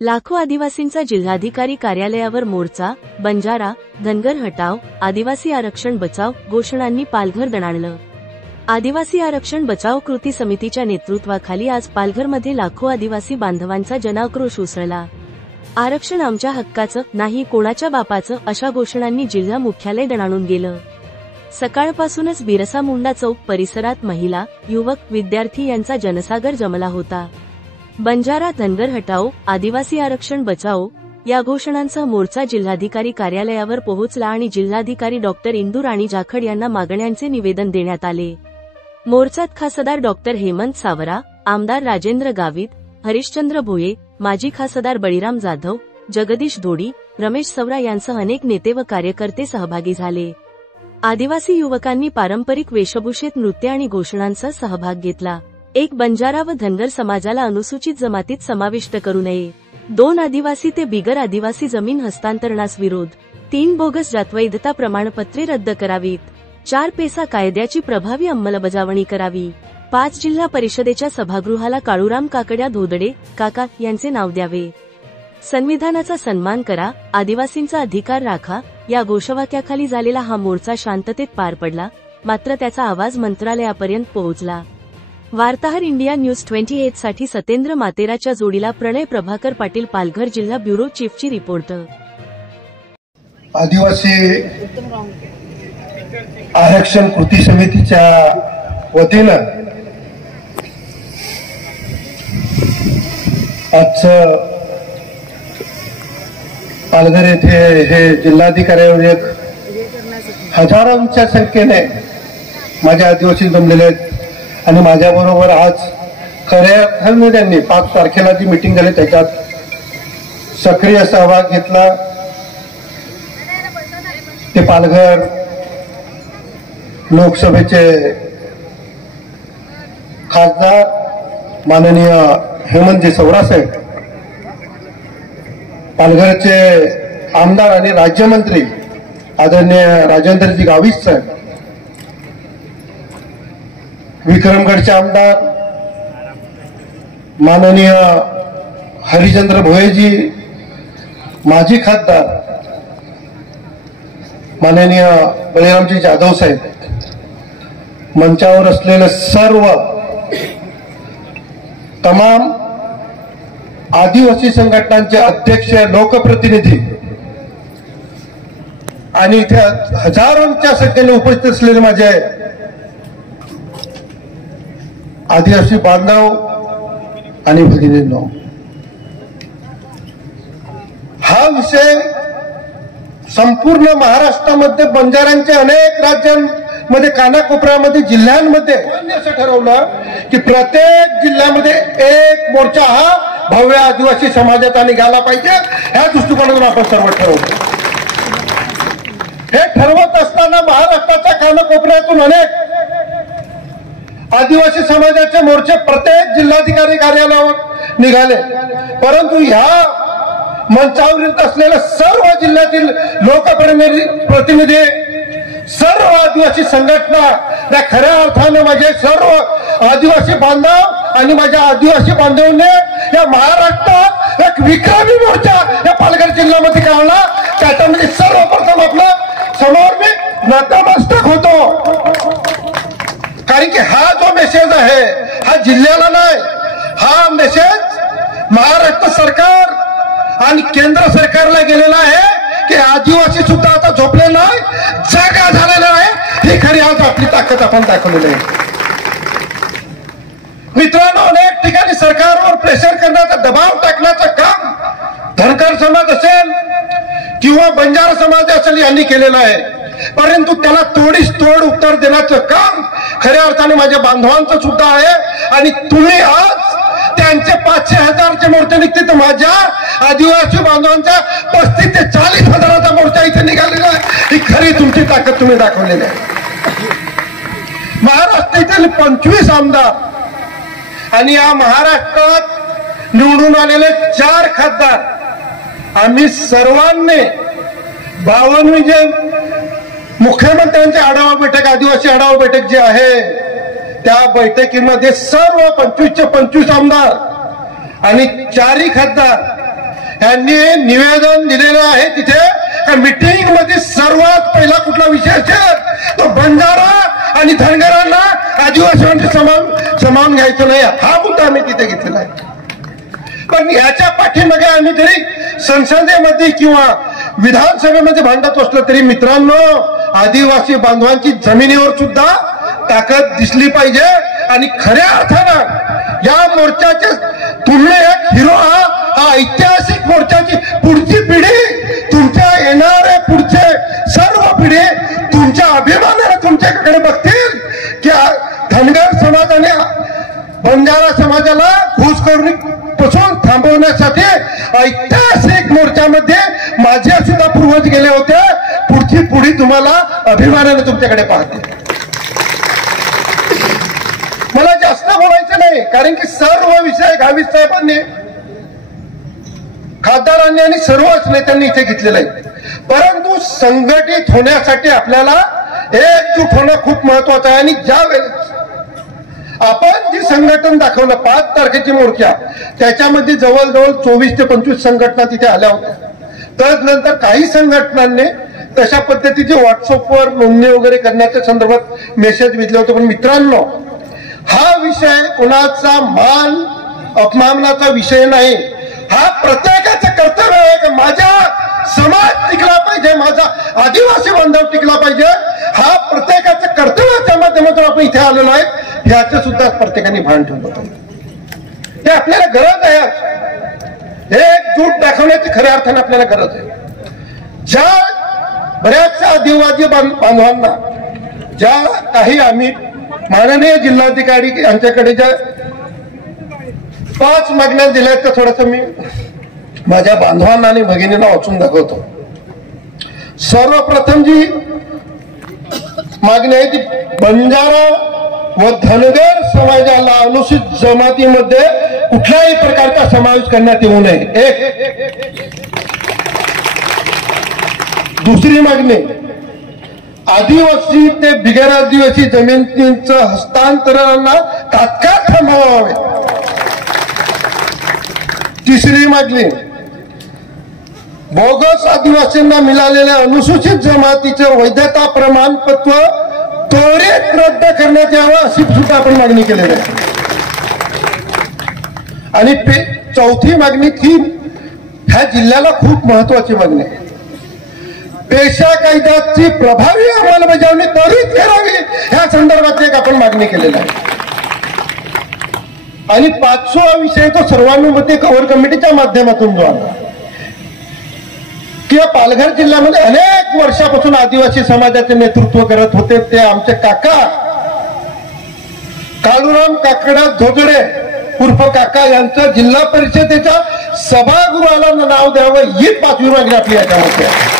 लाखो आदिवासींचा जिल्हाधिकारी कार्यालयावर मोर्चा, बंजारा, धनगर हटाव, आदिवासी आरक्षण बचाव घोषणांनी पालघर दणाणलं। आदिवासी आरक्षण बचाव कृती समितीच्या नेतृत्वाखाली आज पालघरमध्ये लाखो आदिवासी बांधवांचा जनाक्रोश उसळला। आरक्षण आमच्या हक्काचं नाही, कोणाच्या बापाचं अशा घोषणांनी जिल्हा मुख्यालय दणाणून गेलं। सकाळपासूनच बिरसा मुंडा चौक परिसरात महिला, युवक, विद्यार्थी यांचा जनसागर जमला होता। बंजारा, धनगर हटाओ, आदिवासी आरक्षण बचाओ या घोषणांसह मोर्चा जिल्हाधिकारी कार्यालयावर पोहोचला आणि जिल्हाधिकारी डॉक्टर इंदू राणी जाखड यांना मागण्यांचे निवेदन देण्यात आले। मोर्चात खासदार डॉक्टर हेमंत सावरा, आमदार राजेंद्र गावित, हरिश्चंद्र भोये, माजी खासदार बळीराम जाधव, जगदीश धोडी, रमेश सवरा यांसह अनेक नेते व कार्यकर्ते सहभागी झाले। आदिवासी युवकांनी पारंपरिक वेशभूषेत नृत्य आणि घोषणांचा सहभाग घेतला। एक, बंजारा व धनगर समाजाला अनुसूचित जमातीत समाविष्ट करू नये। 2, आदिवासी ते बिगर आदिवासी जमीन हस्तांतरणास विरोध। 3, बोगस जातवैधता प्रमाणपत्रे रद्द करावीत। 4, पेसा कायद्याची प्रभावी अंमलबजावणी करावी। 5, जिल्हा परिषदेच्या सभागृहाला काळूराम काकड्या धोदडे काका यांचे नाव द्यावे। संविधानाचा सन्मान करा, आदिवासींचा अधिकार राखा या घोषवाक्याखाली झालेला हा मोर्चा शांततेत पार पडला, मात्र त्याचा आवाज मंत्रालयापर्यंत पोहोचला। वार्ताहर इंडिया न्यूज 28 साठी सतेंद्र मातेराच्या जोडीला प्रणय प्रभाकर पाटील, पालघर जिल्हा ब्युरो चीफची रिपोर्ट। आदिवासी आरक्षण कृती समितीच्या वतीनं आज पालघर येथे हे जिल्हाधिकाऱ्यांवर एक हजारोंच्या संख्येने माझ्या आदिवासी जमलेले आहेत आणि माझ्याबरोबर आज खऱ्या अर्थाने त्यांनी 5 तारखेला जी मीटिंग झाली त्याच्यात सक्रिय सहभाग घेतला। ते पालघर लोकसभेचे खासदार माननीय हेमंतजी सवरा साहेब, पालघरचे आमदार आणि राज्यमंत्री आदरणीय राजेंद्रजी गावित साहेब, विक्रमगडचे आमदार माननीय हरिश्चंद्र भोयेजी, माजी खासदार माननीय बळीरामजी जाधव साहेब, मंचावर असलेले सर्व तमाम आदिवासी संघटनांचे अध्यक्ष, लोकप्रतिनिधी आणि इथे हजारोंच्या संख्येने उपस्थित असलेले माझे आदिवासी बांधव आणि भगिनींनो, हा विषय संपूर्ण महाराष्ट्रामध्ये बंजारांच्या अनेक राज्यांमध्ये कानाकोपऱ्यामध्ये जिल्ह्यांमध्ये असं ठरवलं की प्रत्येक जिल्ह्यामध्ये एक मोर्चा हा भव्य आदिवासी समाजाचा निघाला पाहिजे। ह्या दृष्टिकोनातून आपण सर्व ठरवलं। हे ठरवत असताना महाराष्ट्राच्या कानाकोपऱ्यातून अनेक आदिवासी समाजाचे मोर्चे प्रत्येक जिल्हाधिकारी कार्यालयावर निघाले, परंतु ह्या मंचावर असलेल्या सर्व जिल्ह्यातील लोकप्रतिनिधी, सर्व आदिवासी संघटना, या खऱ्या अर्थाने माझे सर्व आदिवासी बांधव आणि माझ्या आदिवासी बांधवांनी या महाराष्ट्रात एक विक्रमी मोर्चा या पालघर जिल्ह्यामध्ये काढला। त्याच्यामध्ये सर्वप्रथम आपलं समोर मी नतमस्तक होतो, कारण की हा जो मेसेज आहे हा जिल्ह्याला नाही, हा मेसेज महाराष्ट्र सरकार आणि केंद्र सरकारला गेलेला आहे की आदिवासी सुद्धा आता झोपले नाही, जागा झालेला आहे। ही खरी आज आपली ताकद आपण दाखवलेली आहे। मित्रांनो, अनेक ठिकाणी सरकारवर प्रेशर करण्याचा, दबाव टाकण्याचं काम धनगर समाज असेल किंवा बंजारा समाज असेल यांनी केलेलं आहे, परंतु त्याला तोडीस तोड उत्तर देण्याचं काम खऱ्या अर्थाने माझ्या बांधवांचं सुद्धा आहे। आणि तुम्ही आज त्यांचे 500,000चे मोर्चे निघते, तर माझ्या आदिवासी बांधवांचा 35 ते 40 हजाराचा मोर्चा इथे निघालेला आहे। ही खरी तुमची ताकद तुम्ही दाखवलेली आहे। महाराष्ट्रातील 25 आमदार आणि या महाराष्ट्रात निवडून आलेले 4 खासदार, आम्ही सर्वांनी 52 जे मुख्यमंत्र्यांची आढावा बैठक, आदिवासी आढावा बैठक जी आहे त्या बैठकीमध्ये सर्व 25चे 25 आमदार आणि 4 खासदार यांनी निवेदन दिलेलं आहे. तिथे मीटिंग मध्ये सर्वात पहिला कुठला विषय असेल तो बंजारा आणि धनगरांना आदिवासींचे सामावून घ्यायचं नाही, हा मुद्दा आम्ही तिथे घेतलेला आहे. पण याच्या पाठीमागे आम्ही जरी संसदेमध्ये किंवा विधानसभेमध्ये भांडत असलो तरी मित्रांनो, आदिवासी बांधवांची जमिनीवर सुद्धा ताकद दिसली पाहिजे. आणि खऱ्या अर्थानं या मोर्चाचे तुम्ही एक हिरो हा ऐतिहासिक मोर्चाची पुढची पिढी, तुमच्या येणारे पुढचे सर्व पिढी तुमच्या अभिमानाने तुमच्याकडे बघतील की धनगर समाजाने बंजारा समाजाला घुसखोरी पासून थांबवण्यासाठी ऐतिहासिक मोर्चामध्ये माझे सुद्धा पूर्वज गेले होते. पुढची पिढी तुम्हाला अभिमानाने तुमच्याकडे पाहते. मला जास्त बोलायचं नाही, कारण की सर्व विषय गावित साहेबांनी, खासदारांनी आणि सर्वच नेत्यांनी इथे घेतलेला आहे. परंतु संघटित होण्यासाठी आपल्याला एकजूट होणं खूप महत्वाचं आहे. आणि ज्या वेळेस आपण जे संघटन दाखवलं 5 तारखेची मोर्चा, त्याच्यामध्ये जवळजवळ 24 ते 25 संघटना तिथे आल्या होत्या. त्यानंतर काही संघटनांनी तशा पद्धतीचे व्हॉट्सअपवर नोंदणी वगैरे करण्याच्या संदर्भात मेसेज भेटले होते. पण मित्रांनो, हा विषय कोणाचा मान अपमानाचा विषय नाही. हा प्रत्येकाचं कर्तव्य आहे की माझा समाज टिकला पाहिजे, माझा आदिवासी बांधव टिकला पाहिजे. हा प्रत्येकाचं कर्तव्याच्या माध्यमातून आपण इथे आलेलो आहे, ह्याचं सुद्धा प्रत्येकाने भान ठेवलं पाहिजे. हे आपल्याला गरज आहे, एकजूट दाखवण्याची खऱ्या अर्थाने आपल्याला गरज आहे. ज्या बऱ्याचशा आदिवासी बांधवांना ज्या काही आम्ही माननीय जिल्हाधिकारी यांच्याकडे ज्या 5 मागण्या दिल्या त्या थोडस मी माझ्या बांधवांना आणि भगिनींना वाचून दाखवतो. सर्वप्रथम जी मागणी आहे ती बंजारा व धनगर समाजाला अनुसूचित जमातीमध्ये कुठल्याही प्रकारचा समावेश करण्यात येऊ नये. दुसरी मागणी, आदिवासी ते बिगर आदिवासी जमिनीचं हस्तांतरणाला तात्काळ थांबवावे. तिसरी मागणी, बोगस आदिवासींना मिळालेल्या अनुसूचित जमातीचे वैधता प्रमाणपत्र त्वरित रद्द करण्यात यावं अशी सुद्धा आपण मागणी केलेली आहे. आणि चौथी मागणी ही ह्या जिल्ह्याला खूप महत्वाची मागणी आहे. पेशा कायद्याची प्रभावी अंमलबजावणी त्वरित करावी, ह्या संदर्भात एक आपण मागणी केलेली आहे. आणि 5वा विषय तो सर्वानुमते कव्हर कमिटीच्या माध्यमातून जो आला किंवा पालघर जिल्ह्यामध्ये अनेक वर्षापासून आदिवासी समाजाचे नेतृत्व करत होते ते आमचे काका काळूराम काकडा धोगडे उर्फ काका यांचं जिल्हा परिषदेच्या सभागृहाला नाव द्यावं, ही 5वी मागणी आपली याच्यामध्ये आहे.